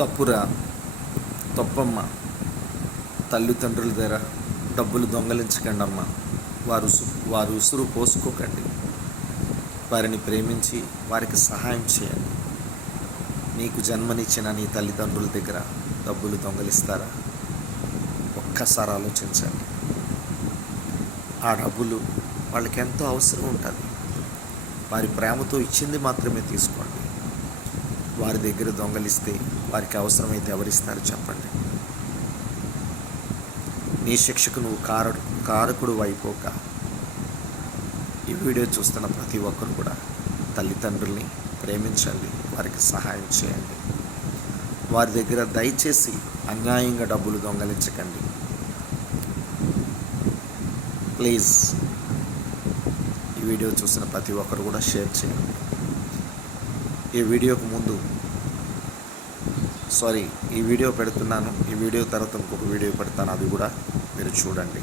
తప్పురా తప్పమ్మ. తల్లిదండ్రుల దగ్గర డబ్బులు దొంగలించకండి అమ్మ వారు వారు ఉసురు పోసుకోకండి. వారిని ప్రేమించి వారికి సహాయం చేయండి. నీకు జన్మనిచ్చిన నీ తల్లిదండ్రుల దగ్గర డబ్బులు దొంగలిస్తారా? ఒక్కసారి ఆలోచించండి. ఆ డబ్బులు వాళ్ళకి ఎంతో అవసరం ఉంటుంది. వారి ప్రేమతో ఇచ్చింది మాత్రమే తీసుకోండి. వారి దగ్గర దొంగలిస్తే వారికి అవసరమైతే ఎవరిస్తారు చెప్పండి. నీ శిక్షకు నువ్వు కారడు కారకుడు అయిపోక. ఈ వీడియో చూస్తున్న ప్రతి ఒక్కరు కూడా తల్లిదండ్రుల్ని ప్రేమించండి వారికి సహాయం చేయండి. వారి దగ్గర దయచేసి అన్యాయంగా డబ్బులు దొంగలించకండి. ప్లీజ్ ఈ వీడియో చూసిన ప్రతి ఒక్కరు కూడా షేర్ చేయండి. ఈ వీడియోకు ముందు సారీ ఈ వీడియో పెడుతున్నాను ఈ వీడియో తర్వాత ఇంకొక వీడియో పెడతాను అది కూడా మీరు చూడండి.